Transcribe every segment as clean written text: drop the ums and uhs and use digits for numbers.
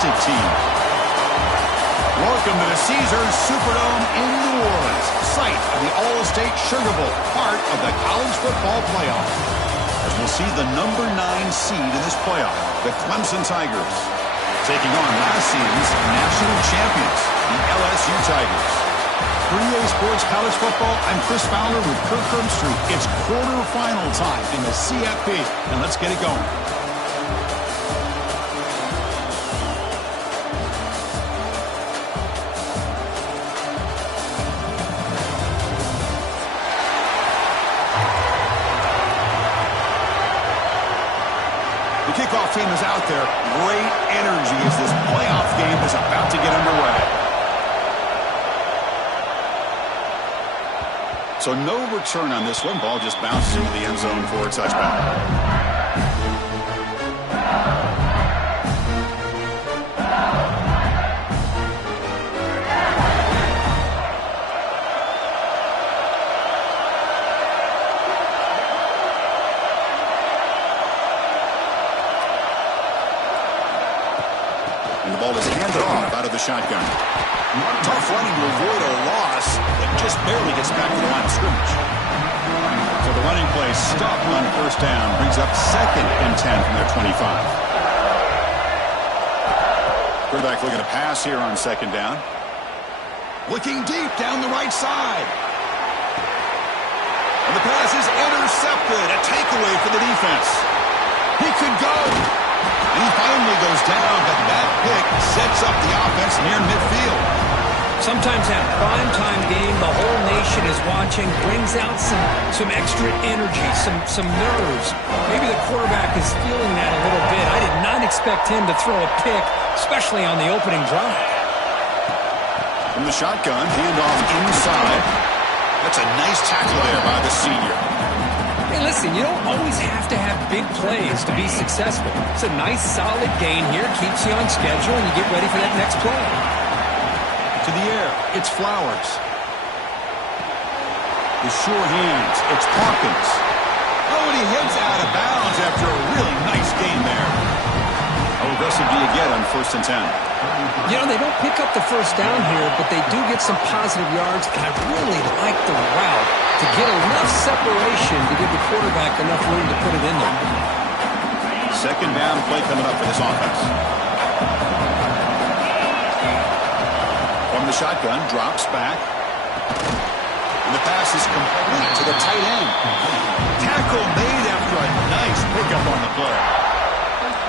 talented team. Welcome to the Caesars Superdome in New Orleans, site of the All-State Sugar Bowl, part of the college football playoff. As we'll see the number 9 seed in this playoff, the Clemson Tigers, taking on last season's national champions, the LSU Tigers. For EA Sports College Football, I'm Chris Fowler with Kirk Herbstreit. It's quarterfinal time in the CFP, and let's get it going. The kickoff team is out there. Great energy as this playoff game is about to get underway. So no return on this one. Ball just bounces into the end zone for a touchback. And the ball is handed off out of the shotgun. Tough running to avoid a loss, but just barely gets back to the line of scrimmage. So the running play stopped on first down, brings up 2nd and 10 from their 25. Quarterback looking to pass here on 2nd down. Looking deep down the right side. And the pass is intercepted. A takeaway for the defense. He could go. And he finally goes down, but that pick sets up the offense near midfield. Sometimes that primetime game, the whole nation is watching, brings out some extra energy, some nerves. Maybe the quarterback is feeling that a little bit. I did not expect him to throw a pick, especially on the opening drive. From the shotgun, handoff inside. That's a nice tackle there by the senior. Hey, listen, you don't always have to have big plays to be successful. It's a nice, solid gain here. Keeps you on schedule, and you get ready for that next play. To the air, it's Flowers. The sure hands, it's Hawkins. Oh, and he heads out of bounds after a really nice gain there. How aggressive do you get on 1st and 10? You know, they don't pick up the first down here, but they do get some positive yards, and I really like the route to get enough separation to give the quarterback enough room to put it in there. 2nd down play coming up for this offense. From the shotgun, drops back. And the pass is complete to the tight end. Tackle made after a nice pickup on the play.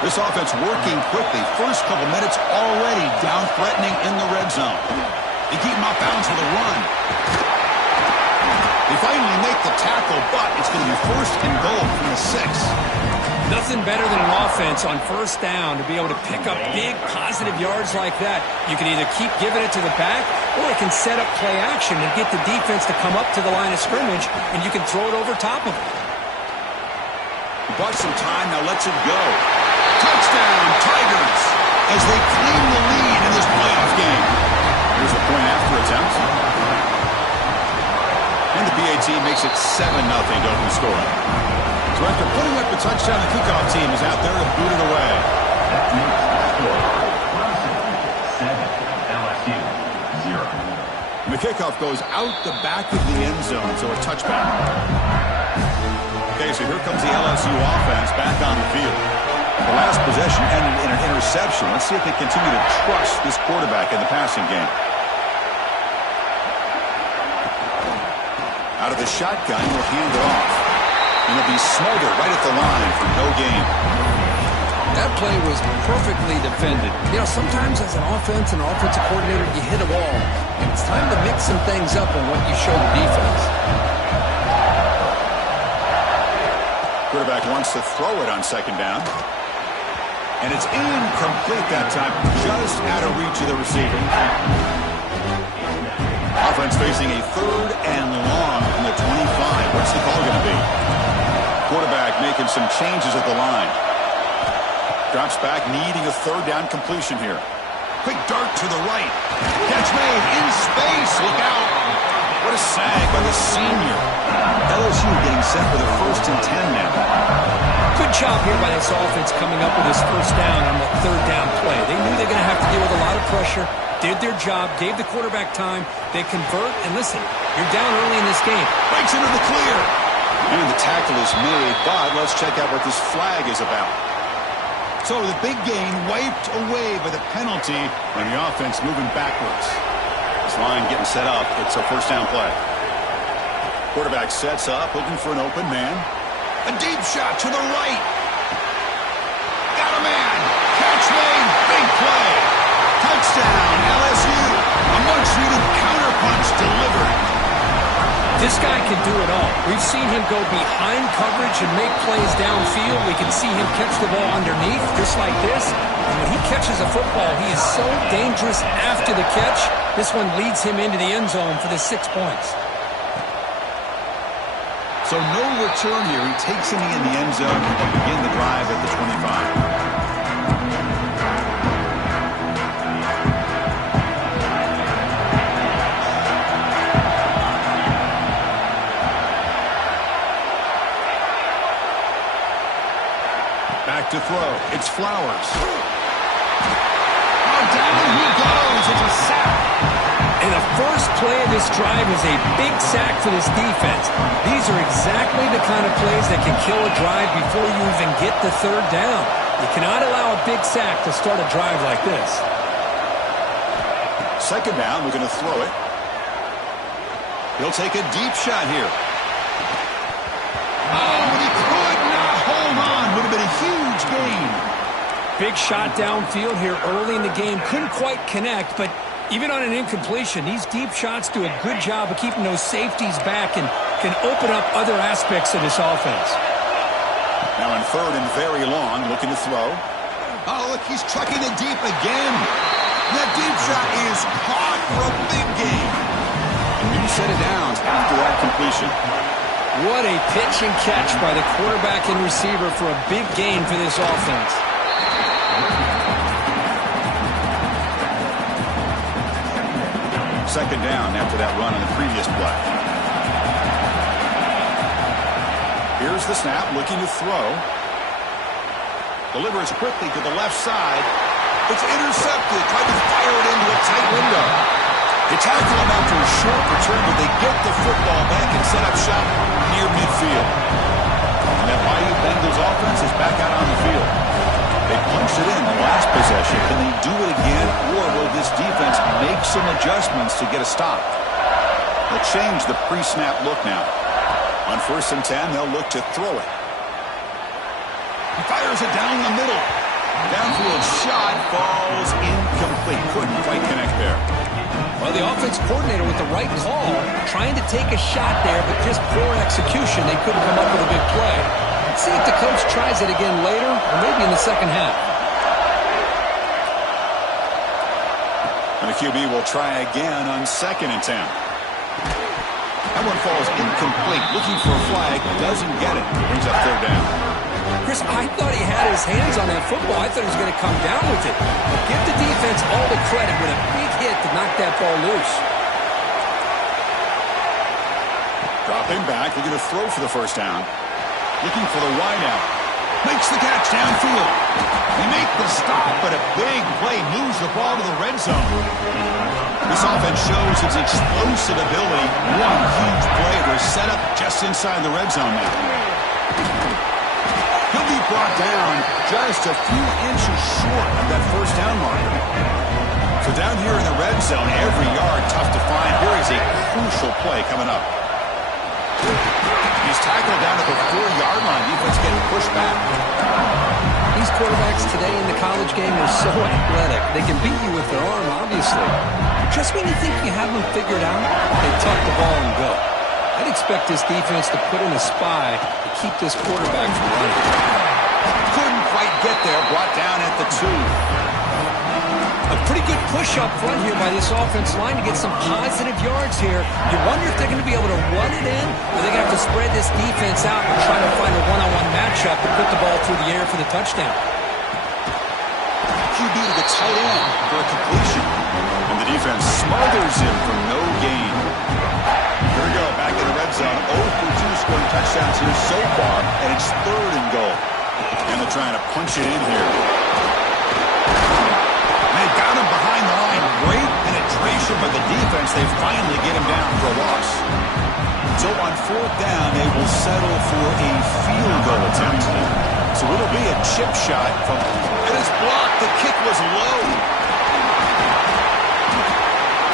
This offense working quickly. First couple minutes already down threatening in the red zone. They keep him off bounds with a run. They finally make the tackle, but it's going to be 1st and goal from the 6. Nothing better than an offense on 1st down to be able to pick up big positive yards like that. You can either keep giving it to the back, or it can set up play action and get the defense to come up to the line of scrimmage, and you can throw it over top of it. He bought some time, now lets it go. Touchdown, Tigers, as they claim the lead in this playoff game. Here's the point after attempt. And the PAT makes it 7-0 to open score. So after putting up the touchdown, the kickoff team is out there to boot it away. LSU 0. And the kickoff goes out the back of the end zone, so a touchback. Okay, so here comes the LSU offense back on the field. The last possession ended in an interception. Let's see if they continue to trust this quarterback in the passing game. Out of the shotgun, will hand it off. And it'll be smothered right at the line for no gain. That play was perfectly defended. You know, sometimes as an offense and offensive coordinator, you hit a wall. And it's time to mix some things up on what you show the defense. Quarterback wants to throw it on 2nd down. And it's incomplete that time, just out of reach of the receiver. Offense facing a 3rd and long from the 25. What's the call going to be? Quarterback making some changes at the line. Drops back, needing a 3rd down completion here. Quick dart to the right. Catch made in space. Look out. What a sag by the senior. LSU getting set for the 1st and 10 now. Good job here by this offense coming up with this 1st down on the 3rd down play. They knew they were going to pressure, did their job, gave the quarterback time. They convert, and listen, you're down early in this game. Breaks into the clear. And the tackle is made, but let's check out what this flag is about. So the big gain wiped away by the penalty, and the offense moving backwards. This line getting set up. It's a first down play. Quarterback sets up, looking for an open man. A deep shot to the right. Got a man. Catch made. Big play. Touchdown, LSU. A much-needed counterpunch delivered. This guy can do it all. We've seen him go behind coverage and make plays downfield. We can see him catch the ball underneath, just like this. And when he catches a football, he is so dangerous after the catch. This one leads him into the end zone for the 6 points. So no return here. He takes him in the end zone and begin the drive at the 25. Back to throw. It's Flowers. Oh, down he goes. It's a sack. And the first play of this drive is a big sack for this defense. These are exactly the kind of plays that can kill a drive before you even get the third down. You cannot allow a big sack to start a drive like this. Second down, we're going to throw it. He'll take a deep shot here. Oh, and he could not hold on. Would have been a huge gain. Big shot downfield here early in the game. Couldn't quite connect, but even on an incompletion, these deep shots do a good job of keeping those safeties back and can open up other aspects of this offense. Now in third and very long, looking to throw. Oh, look, he's trucking it deep again. That deep shot is caught for a big gain. A new set of downs after that completion. What a pitch and catch by the quarterback and receiver for a big gain for this offense. Second down after that run on the previous play. Here's the snap, looking to throw. Delivers quickly to the left side. It's intercepted. Tried to fire it into a tight window. They tackle him after a short return, but they get the football back and set up shop near midfield. And that Bayou Bengals offense is back out on the field. They punched it in the last possession. Can they do it again, or will this defense make some adjustments to get a stop? They'll change the pre-snap look now. On 1st and 10, they'll look to throw it. He fires it down the middle. Downfield shot falls incomplete. Couldn't quite connect there. Well, the offense coordinator with the right call, trying to take a shot there, but just poor execution. They couldn't come up with a big play. Let's see if the coach tries it again later, or maybe in the second half. And the QB will try again on 2nd and 10. That one falls incomplete. Looking for a flag, doesn't get it. Brings up 3rd down. Chris, I thought he had his hands on that football. I thought he was going to come down with it. But give the defense all the credit with a big hit to knock that ball loose. Dropping back, they're going to throw for the first down. Looking for the wideout. Makes the catch downfield. They make the stop, but a big play moves the ball to the red zone. This offense shows its explosive ability. One huge play. They're set up just inside the red zone now. He'll be brought down just a few inches short of that first down marker. So down here in the red zone, every yard tough to find. Here is a crucial play coming up. He's tackled down at the 4-yard line. Defense getting pushed back. These quarterbacks today in the college game are so athletic. They can beat you with their arm, obviously. Just when you think you have them figured out, they tuck the ball and go. I'd expect this defense to put in a spy to keep this quarterback from running. Couldn't quite get there. Brought down at the 2. A pretty good push up front here by this offense line to get some positive yards here. You wonder if they're going to be able to run it in, or they're going to have to spread this defense out and try to find a one-on-one matchup and put the ball through the air for the touchdown. QB to the tight end for a completion. And the defense smothers him for no gain. Here we go, back in the red zone. 0 for 2 scoring touchdowns here so far, and it's 3rd and goal. And they're trying to punch it in here. They got him behind the line. as they finally get him down for a loss. So on fourth down, they will settle for a field goal attempt. So it'll be a chip shot from... And it's blocked. The kick was low.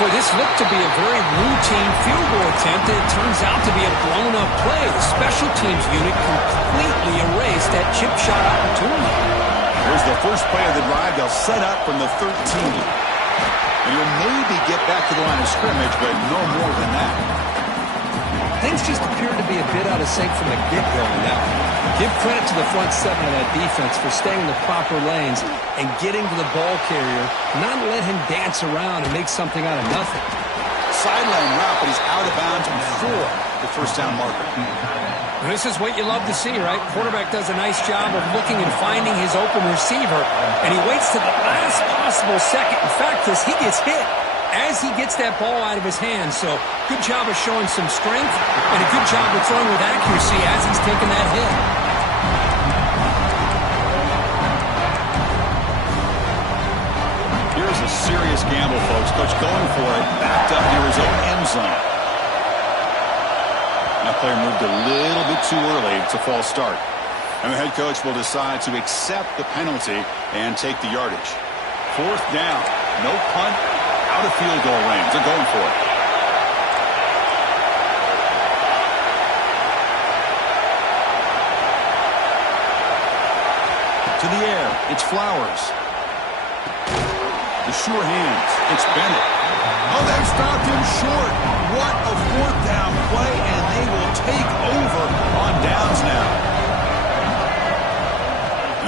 Boy, this looked to be a very routine field goal attempt, and it turns out to be a blown-up play. The special teams unit completely erased that chip shot opportunity. Here's the first play of the drive. They'll set up from the 13. And you'll maybe get back to the line of scrimmage, but no more than that. Things just appeared to be a bit out of sync from the get-go in that one. Give credit to the front seven of that defense for staying in the proper lanes and getting to the ball carrier, not let him dance around and make something out of nothing. Sideline route, but he's out of bounds before the first down marker. This is what you love to see, right? Quarterback does a nice job of looking and finding his open receiver, and he waits to the last possible second. In fact, he gets hit as he gets that ball out of his hands. So good job of showing some strength and a good job of throwing with accuracy as he's taking that hit. Here's a serious gamble, folks. Coach going for it, backed up near his own end zone. That player moved a little bit too early. It's a false start. And the head coach will decide to accept the penalty and take the yardage. Fourth down. No punt. Out of field goal range. They're going for it. To the air. It's Flowers. The sure hands. It's Bennett. Oh, they've stopped him short. What a fourth down play, and they will take over on downs now.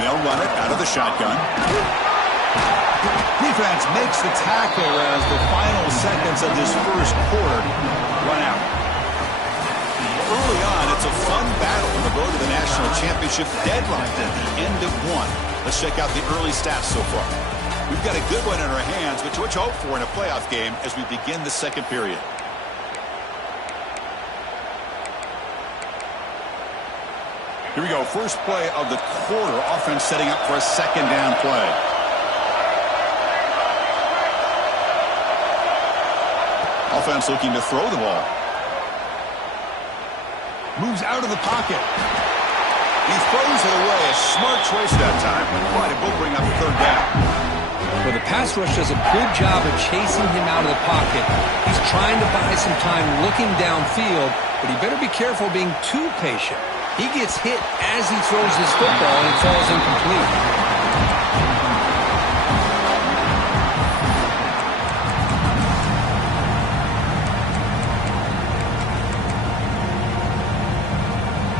They'll run it out of the shotgun. Defense makes the tackle as the final seconds of this first quarter run out. Early on, it's a fun battle on the road to the national championship, deadlocked at the end of one. Let's check out the early stats so far. We've got a good one in our hands, which we hope for in a playoff game as we begin the second period. Here we go. First play of the quarter. Offense setting up for a second down play. Offense looking to throw the ball. Moves out of the pocket. He throws it away. A smart choice that time. But it will bring up third down. Well, the pass rush does a good job of chasing him out of the pocket. He's trying to buy some time looking downfield, but he better be careful being too patient. He gets hit as he throws his football, and it falls incomplete.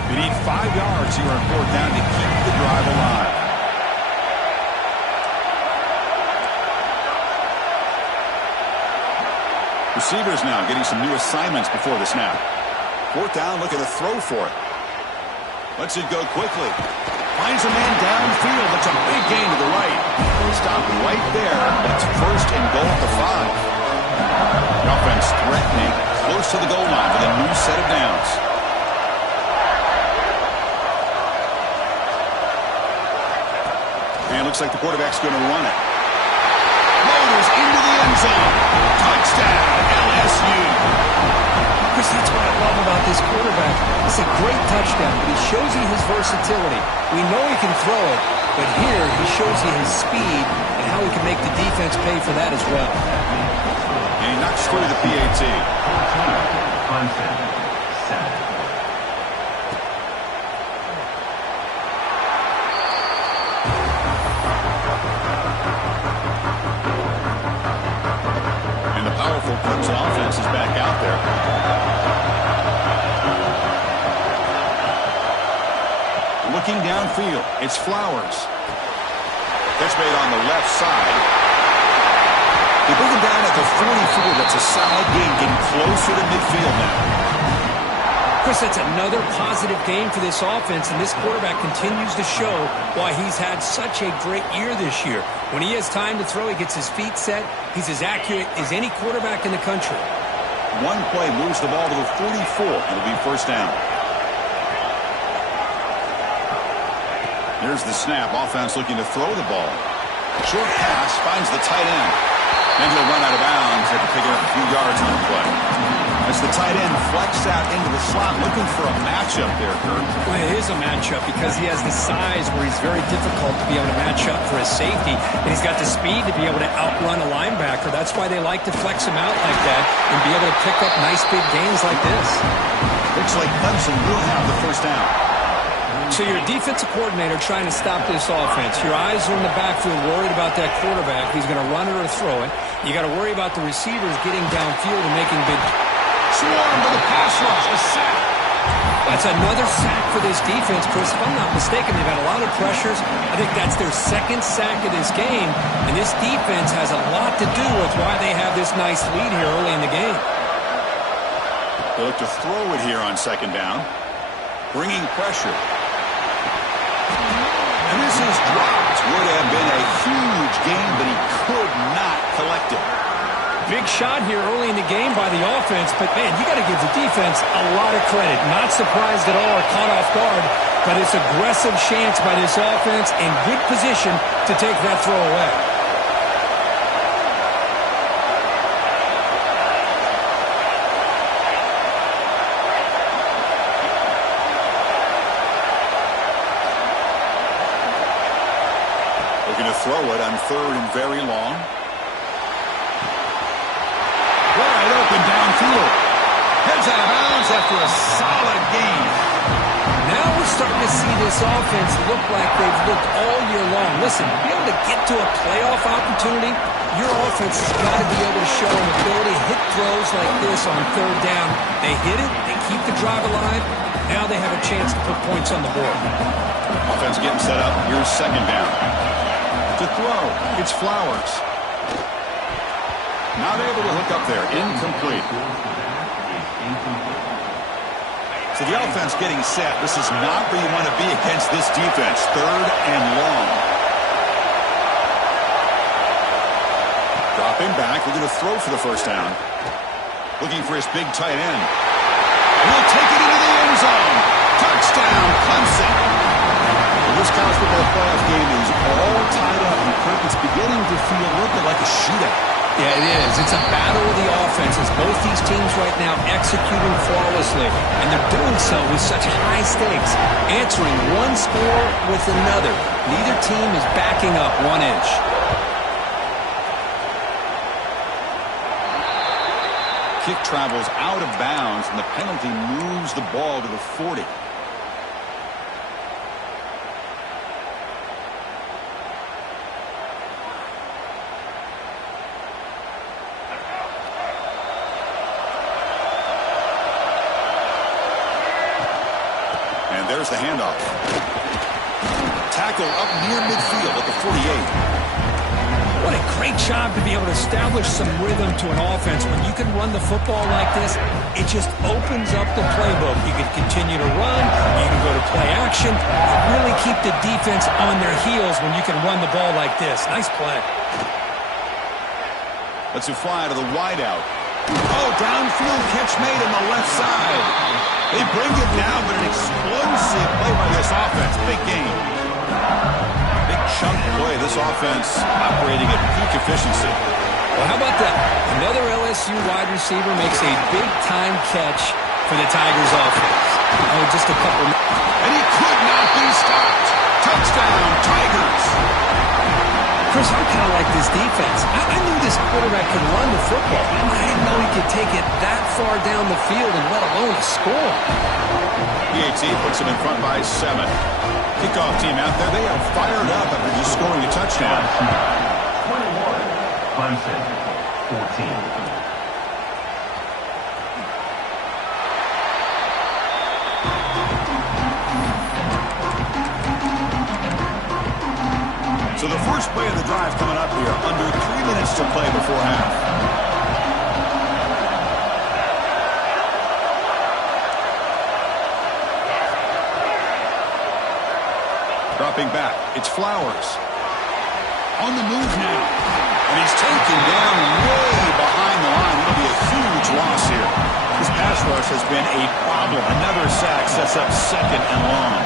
You need 5 yards here on fourth down to keep the drive alive. Receivers now getting some new assignments before the snap. Fourth down, looking to throw for it. Lets it go quickly. Finds a man downfield. That's a big gain to the right. Stop right there. It's first and goal at the 5. The offense threatening close to the goal line with a new set of downs. And it looks like the quarterback's going to run it. Rolls into the end zone. Touchdown, LSU. Chris, that's what I love about this quarterback. It's a great touchdown, but he shows you his versatility. We know he can throw it, but here he shows you his speed and how he can make the defense pay for that as well. And he knocks through the PAT. And the powerful Clemson offense is back out there. Looking downfield, it's Flowers. Catch made on the left side. They bring him down at the 44. That's a solid gain, getting closer to midfield now. Chris, that's another positive game for this offense, and this quarterback continues to show why he's had such a great year this year. When he has time to throw, he gets his feet set. He's as accurate as any quarterback in the country. One play moves the ball to the 44. It'll be first down. Here's the snap. Offense looking to throw the ball. Short pass finds the tight end. And he'll run out of bounds after picking up a few yards on the play. As the tight end flexes out into the slot, looking for a matchup there, Kirk. Well, it is a matchup because he has the size where he's very difficult to be able to match up for his safety. And he's got the speed to be able to outrun a linebacker. That's why they like to flex him out like that and be able to pick up nice big gains like this. Looks like Clemson will have the first down. So you're a defensive coordinator trying to stop this offense. Your eyes are in the backfield worried about that quarterback. He's going to run it or throw it. You got to worry about the receivers getting downfield and making big... Swarm to the pass rush. A sack. That's another sack for this defense, Chris. If I'm not mistaken, they've had a lot of pressures. I think that's their second sack of this game. And this defense has a lot to do with why they have this nice lead here early in the game. They look to throw it here on second down. Bringing pressure. And this is dropped. Would have been a huge gain, but he could not collect it. Big shot here early in the game by the offense, but, man, you got to give the defense a lot of credit. Not surprised at all or caught off guard, but it's aggressive chance by this offense in good position to take that throw away. Looking to throw it on third and very long. Wide open downfield. Heads out of bounds after a solid gain. Now we're starting to see this offense look like they've looked all year long. Listen, to be able to get to a playoff opportunity, your offense has got to be able to show an ability to hit throws like this on third down. They hit it, they keep the drive alive. Now they have a chance to put points on the board. Offense getting set up. Here's second down. To throw, it's Flowers. Not able to hook up there. Incomplete. So the offense getting set. This is not where you want to be against this defense. Third and long. Dropping back. Looking to throw for the first down. Looking for his big tight end. He'll take it into the end zone. Touchdown, Clemson. This college football playoff game is all tied up, and Kirk, it's beginning to feel a little bit like a shootout. Yeah, it is. It's a battle of the offenses. Both these teams right now executing flawlessly, and they're doing so with such high stakes, answering one score with another. Neither team is backing up 1 inch. Kick travels out of bounds, and the penalty moves the ball to the 40. There's the handoff. Tackle up near midfield at the 48. What a great job to be able to establish some rhythm to an offense. When you can run the football like this, it just opens up the playbook. You can continue to run. You can go to play action. And really keep the defense on their heels when you can run the ball like this. Nice play. Let's it fly to the wideout. Oh, downfield catch made on the left side. They bring it down, but an explosive play by this offense. Big game. Big chunk play. This offense operating at peak efficiency. Well, how about that? Another LSU wide receiver makes a big-time catch for the Tigers offense. Oh, just a couple. And he could not be stopped. Touchdown, Tigers. Chris, I kind of like this defense. I knew this quarterback could run the football. I didn't know he could take it that far down the field and let alone score. PAT puts him in front by 7. Kickoff team out there. They are fired up after just scoring a touchdown. 21, Clemson, 14. So the first play of the drive coming up here. Under 3 minutes to play before half. Dropping back. It's Flowers. On the move now. And he's taken down way behind the line. It'll be a huge loss here. This pass rush has been a problem. Another sack sets up second and long.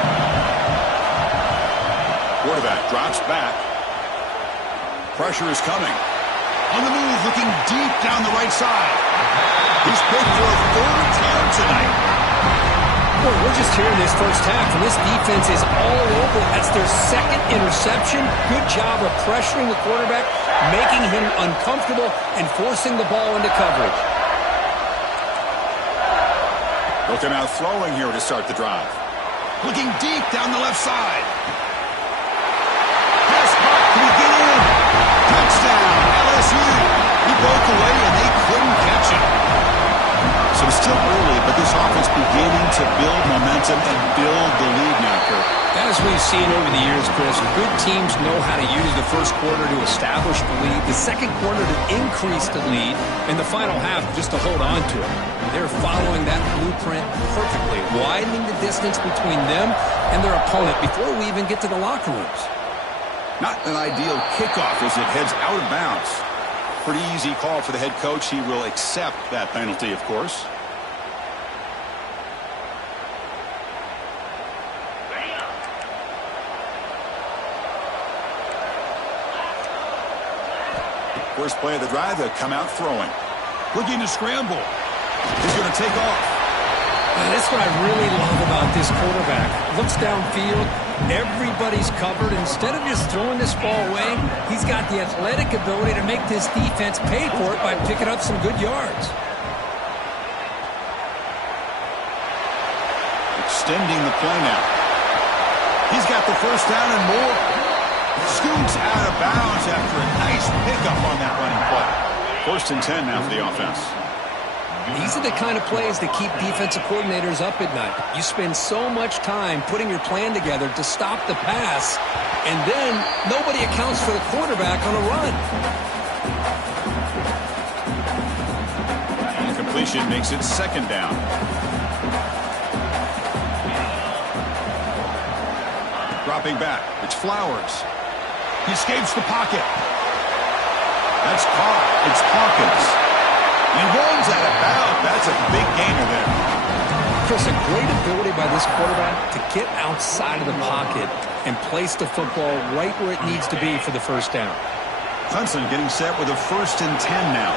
Quarterback drops back. Pressure is coming. On the move, looking deep down the right side. He's picked for a third down tonight. Boy, we're just hearing this first half, and this defense is all over. That's their second interception. Good job of pressuring the quarterback, making him uncomfortable, and forcing the ball into coverage. Looking out throwing here to start the drive. Looking deep down the left side. Pass caught. Can he get in? Touchdown, LSU. He broke away, and they couldn't catch him. So it's still early, but this offense beginning to build momentum and build the lead now, Kurt. As we've seen over the years, Chris, good teams know how to use the first quarter to establish the lead, the second quarter to increase the lead, and the final half just to hold on to it. They're following that blueprint perfectly, widening the distance between them and their opponent before we even get to the locker rooms. Not an ideal kickoff as it heads out of bounds. Pretty easy call for the head coach. He will accept that penalty, of course. First play of the drive, they'll come out throwing. Looking to scramble. He's going to take off. That's what I really love about this quarterback. Looks downfield, everybody's covered. Instead of just throwing this ball away, he's got the athletic ability to make this defense pay for it by picking up some good yards. Extending the play now. He's got the first down and more. Scoots out of bounds after a nice pickup on that running play. First and 10 now for the offense. These are the kind of plays that keep defensive coordinators up at night. You spend so much time putting your plan together to stop the pass, and then nobody accounts for the quarterback on a run. Incompletion makes it second down. Dropping back, it's Flowers. He escapes the pocket. That's caught. It's Hawkins. He runs out of bounds. That's a big gainer there. Chris, a great ability by this quarterback to get outside of the pocket and place the football right where it needs to be for the first down. Clemson getting set with a first and 10 now.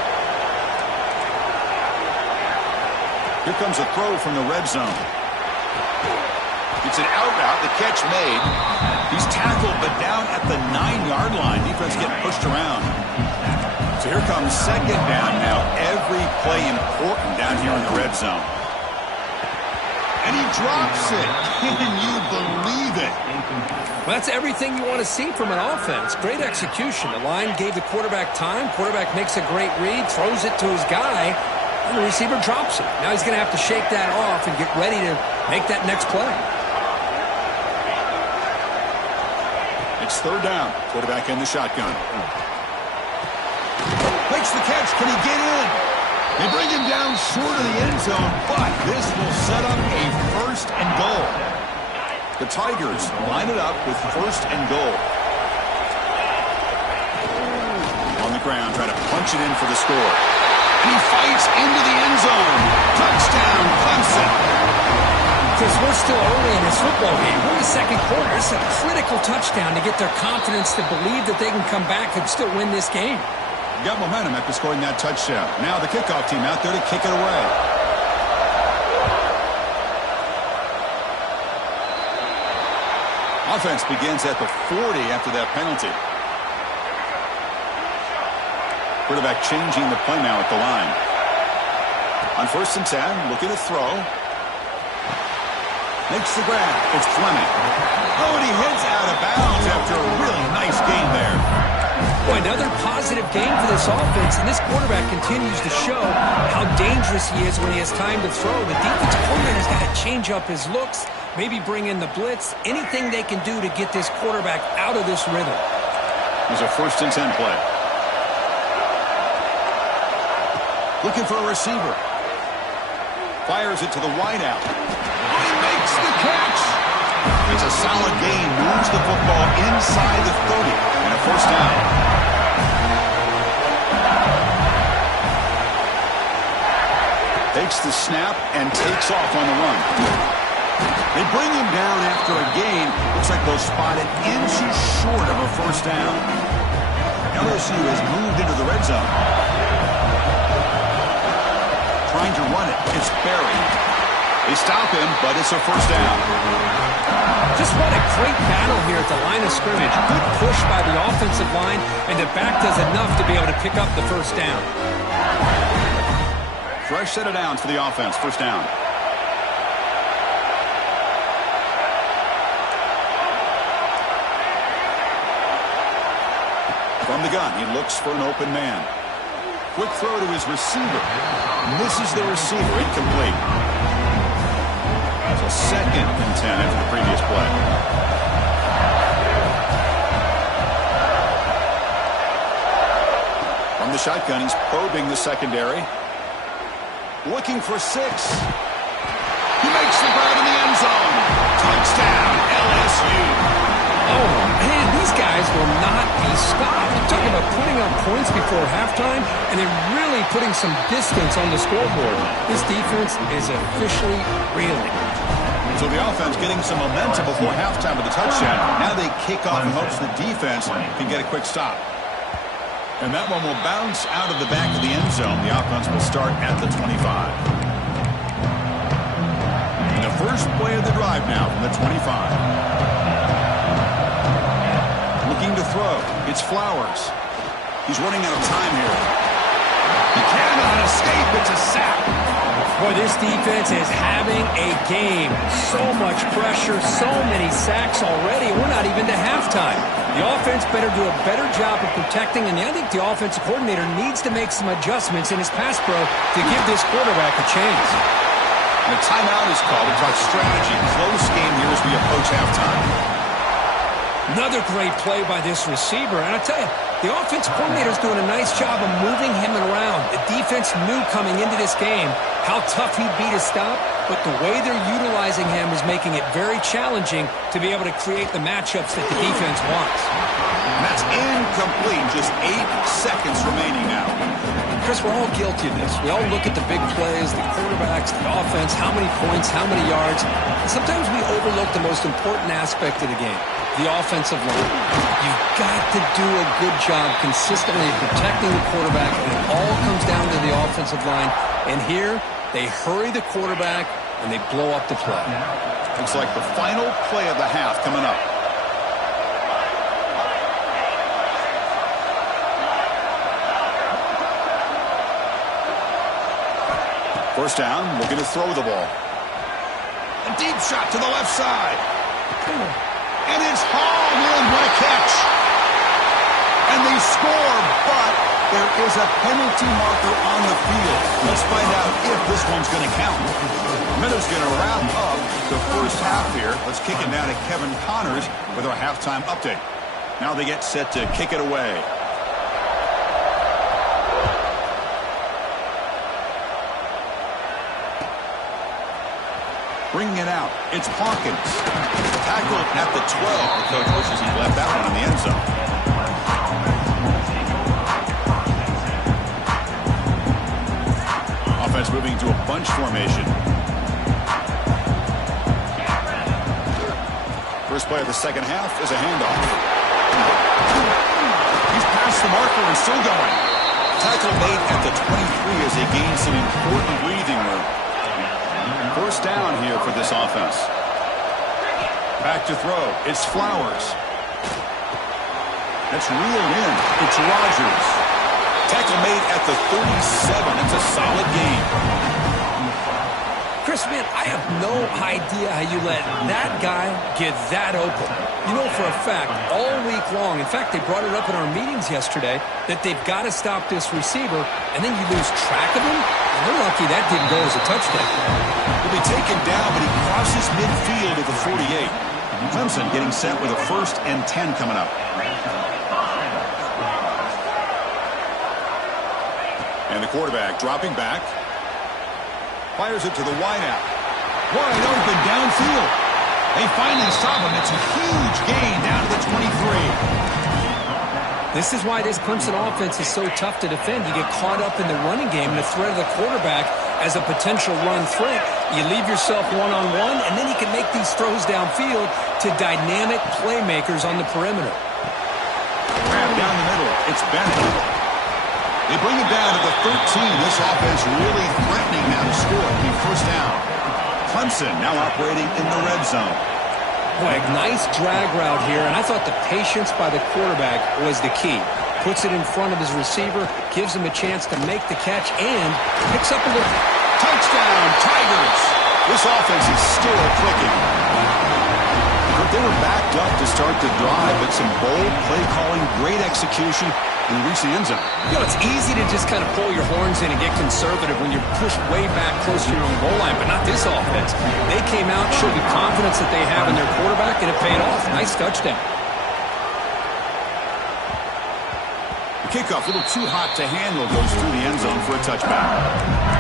Here comes a throw from the red zone. It's an out route. The catch made. He's tackled, but down at the 9-yard line. Defense getting pushed around. So here comes second down now. Every play important down here in the red zone. And he drops it. Can you believe it? Well, that's everything you want to see from an offense. Great execution. The line gave the quarterback time. Quarterback makes a great read, throws it to his guy, and the receiver drops it. Now he's going to have to shake that off and get ready to make that next play. It's third down. Quarterback in the shotgun. Makes the catch. Can he get in? They bring him down short of the end zone, but this will set up a first and goal. The Tigers line it up with first and goal. On the ground, trying to punch it in for the score. And he fights into the end zone. Touchdown, Clemson. Chris, we're still early in this football game. We're in the second quarter. It's a critical touchdown to get their confidence to believe that they can come back and still win this game. Got momentum after scoring that touchdown. Now the kickoff team out there to kick it away. Offense begins at the 40 after that penalty. Quarterback changing the play now at the line. On first and 10, looking to throw. Makes the grab. It's Fleming. Oh, and he hits out of bounds after a really nice gain there. Boy, another positive game for this offense, and this quarterback continues to show how dangerous he is when he has time to throw. The defensive coordinator's got to change up his looks, maybe bring in the blitz, anything they can do to get this quarterback out of this rhythm. There's a first and 10 play. Looking for a receiver. Fires it to the wideout. Oh, he makes the catch. It's a solid gain. Moves the football inside the 30 and a first down. Takes the snap and takes off on the run. They bring him down after a gain. Looks like they'll spot it inches short of a first down. LSU has moved into the red zone. Trying to run it. It's buried. They stop him, but it's a first down. Just what a great battle here at the line of scrimmage. Good push by the offensive line, and the back does enough to be able to pick up the first down. Fresh set of downs for the offense. First down. From the gun, he looks for an open man. Quick throw to his receiver. Misses the receiver. Incomplete. So 2nd and 10 after the previous play. From the shotgun, he's probing the secondary. Looking for 6. He makes the grab in the end zone. Touchdown, LSU. Oh, man, these guys will not be stopped. You're talking about putting up points before halftime and then really putting some distance on the scoreboard. This defense is officially reeling. So the offense getting some momentum before halftime with the touchdown. Now they kick off in hopes the defense can get a quick stop. And that one will bounce out of the back of the end zone. The offense will start at the 25. And the first play of the drive now from the 25. Looking to throw. It's Flowers. He's running out of time here. He cannot escape. It's a sack. Boy, this defense is having a game. So much pressure, so many sacks already. We're not even to halftime. The offense better do a better job of protecting, and I think the offensive coordinator needs to make some adjustments in his pass pro to give this quarterback a chance. And a timeout is called to talk strategy. Close game here as we approach halftime. Another great play by this receiver. And I tell you, the offensive coordinator is doing a nice job of moving him around. The defense knew coming into this game how tough he'd be to stop, but the way they're utilizing him is making it very challenging to be able to create the matchups that the defense wants. And that's incomplete. Just 8 seconds remaining now. Chris, we're all guilty of this. We all look at the big plays, the quarterbacks, the offense, how many points, how many yards. And sometimes we overlook the most important aspect of the game, the offensive line. You've got to do a good job consistently protecting the quarterback, and it all comes down to the offensive line. And here, they hurry the quarterback, and they blow up the play. Looks like the final play of the half coming up. First down, looking to throw the ball. A deep shot to the left side. And it's hauled in. What a catch. And they score, but there is a penalty marker on the field. Let's find out if this one's going to count. Miller's going to wrap up the first half here. Let's kick it down to Kevin Connors with our halftime update. Now they get set to kick it away. Bringing it out, it's Hawkins. Tackled at the 12. The coach wishes he left that one in the end zone. Offense moving to a bunch formation. First play of the second half is a handoff. He's past the marker and still going. Tackle made at the 23 as they gain some important breathing room. First down here for this offense. Back to throw. It's Flowers. That's reeled in. It's Rogers. Tackle made at the 37. It's a solid game. Chris, man, I have no idea how you let that guy get that open. You know for a fact, all week long, in fact, they brought it up in our meetings yesterday, that they've got to stop this receiver, and then you lose track of him, and they're lucky that didn't go as a touchdown. He'll be taken down, but he crosses midfield at the 48. Clemson getting set with a 1st and 10 coming up. And the quarterback dropping back. Fires it to the wideout. Wide open downfield. They finally stop him. It's a huge gain down to the 23. This is why this Clemson offense is so tough to defend. You get caught up in the running game and the threat of the quarterback as a potential run threat. You leave yourself one-on-one, and then you can make these throws downfield to dynamic playmakers on the perimeter. Grab down the middle. It's Bennett. They bring it down to the 13. This offense really threatening now to score. It'll be first down. Clemson now operating in the red zone. Boy, a nice drag route here, and I thought the patience by the quarterback was the key. Puts it in front of his receiver, gives him a chance to make the catch, and picks up a little. Touchdown, Tigers! This offense is still clicking. But they were backed up to start the drive, but some bold play calling, great execution, and reach the end zone. You know, it's easy to just kind of pull your horns in and get conservative when you're pushed way back close to your own goal line, but not this offense. They came out, showed the confidence that they have in their quarterback, and it paid off. Nice touchdown. The kickoff, a little too hot to handle, goes through the end zone for a touchback.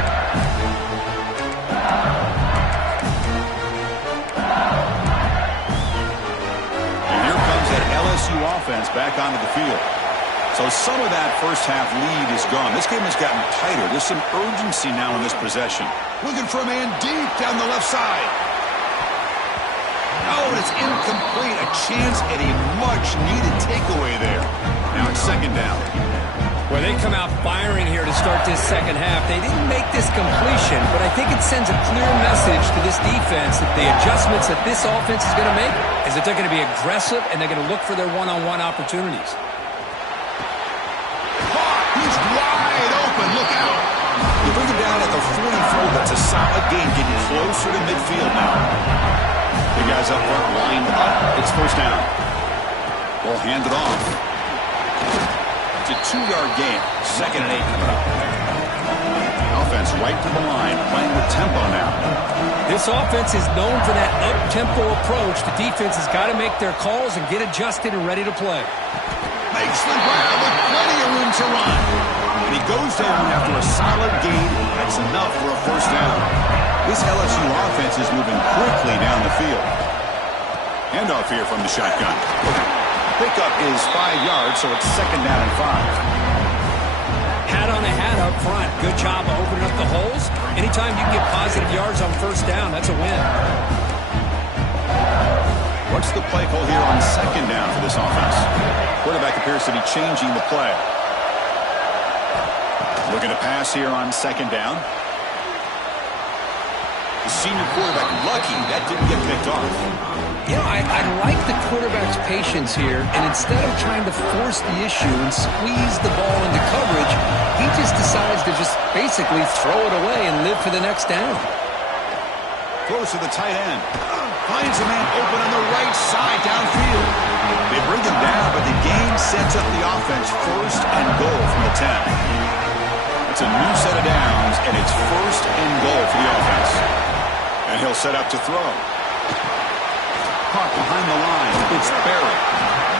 LSU offense back onto the field. So some of that first half lead is gone. This game has gotten tighter. There's some urgency now in this possession. Looking for a man deep down the left side. Oh, and it's incomplete. A chance at a much-needed takeaway there. Now it's second down. Well, they come out firing here to start this second half. They didn't make this completion, but I think it sends a clear message to this defense that the adjustments that this offense is going to make is that they're going to be aggressive and they're going to look for their one-on-one opportunities. He's wide open. Look out. You bring him down at the 44. That's a solid gain, getting closer to midfield now. The guys up front lined up. It's first down. Ball handed off. A 2-yard gain. Second and 8 coming up. Offense right to the line, playing with tempo now. This offense is known for that up-tempo approach. The defense has got to make their calls and get adjusted and ready to play. Makes the grab with plenty of room to run. And he goes down after a solid gain. That's enough for a first down. This LSU offense is moving quickly down the field. Handoff here from the shotgun. Pickup is 5 yards, so it's second down and 5. Hat on a hat up front. Good job of opening up the holes. Anytime you can get positive yards on first down, that's a win. What's the play call here on second down for this offense? Quarterback appears to be changing the play. Looking to pass here on second down. The senior quarterback lucky that didn't get picked off. You know, I like the quarterback's patience here, and instead of trying to force the issue and squeeze the ball into coverage, he just decides to just basically throw it away and live for the next down. Close to the tight end. Finds a man open on the right side downfield. They bring him down, but the game sets up the offense first and goal from the 10. It's a new set of downs, and it's first and goal for the offense. And he'll set up to throw. Caught behind the line. It's Barrett.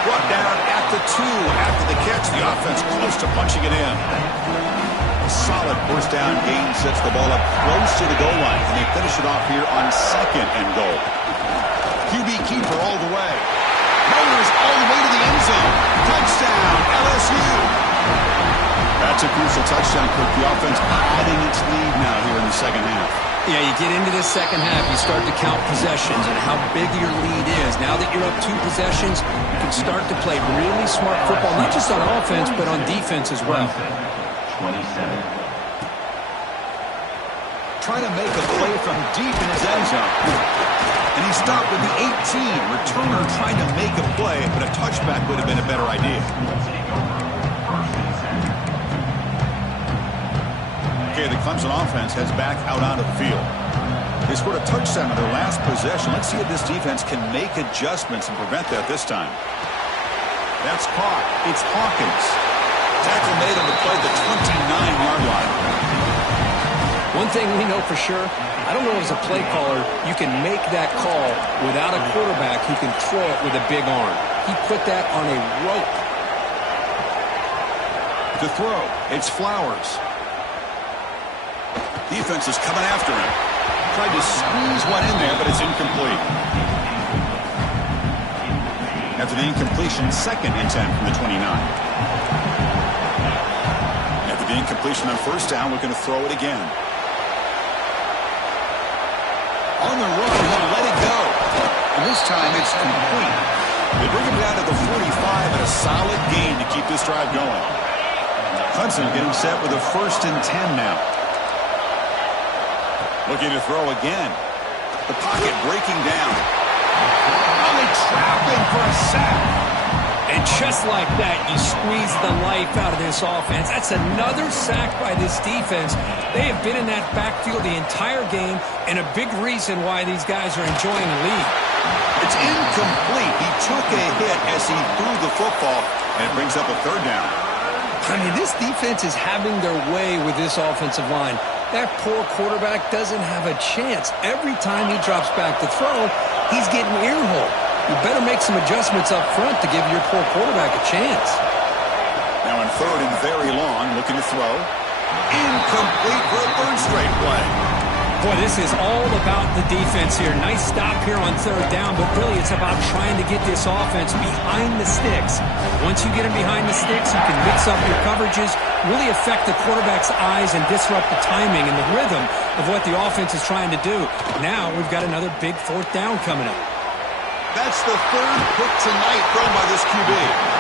Brought down at the 2 after the catch. The offense close to punching it in. A solid first down gain sets the ball up close to the goal line. And they finish it off here on second and goal. QB keeper all the way. Motors all the way to the end zone. Touchdown, LSU. That's a crucial touchdown, Kirk. The offense adding its lead now here in the second half. Yeah, you get into this second half, you start to count possessions and how big your lead is. Now that you're up 2 possessions, you can start to play really smart football, not just on offense, but on defense as well. 27. Trying to make a play from deep in his end zone. And he stopped with the 18. Returner trying to make a play, but a touchback would have been a better idea. Okay, the Clemson offense heads back out onto the field. They scored a touchdown on their last possession. Let's see if this defense can make adjustments and prevent that this time. That's caught. It's Hawkins. Tackle made on the play at the 29-yard line. One thing we know for sure, I don't know as a play caller, you can make that call without a quarterback who can throw it with a big arm. He put that on a rope. To throw, it's Flowers. Defense is coming after him. Tried to squeeze one in there, but it's incomplete. After the incompletion, second and 10 from the 29. After the incompletion on first down, looking to throw it again. On the run, he'll let it go. And this time it's complete. They bring him down to the 45 and a solid gain to keep this drive going. Hudson getting set with a 1st and 10 now. Looking to throw again. The pocket breaking down. Oh, they trap him for a sack. And just like that, you squeeze the life out of this offense. That's another sack by this defense. They have been in that backfield the entire game, and a big reason why these guys are enjoying the lead. It's incomplete. He took a hit as he threw the football, and it brings up a 3rd down. I mean, this defense is having their way with this offensive line. That poor quarterback doesn't have a chance. Every time he drops back to throw, he's getting ear-holed. You better make some adjustments up front to give your poor quarterback a chance. Now in 3rd and very long, looking to throw. Incomplete for a 3rd straight play. Boy, this is all about the defense here. Nice stop here on 3rd down, but really it's about trying to get this offense behind the sticks. Once you get them behind the sticks, you can mix up your coverages, really affect the quarterback's eyes and disrupt the timing and the rhythm of what the offense is trying to do. Now we've got another big 4th down coming up. That's the 3rd pick tonight thrown by this QB.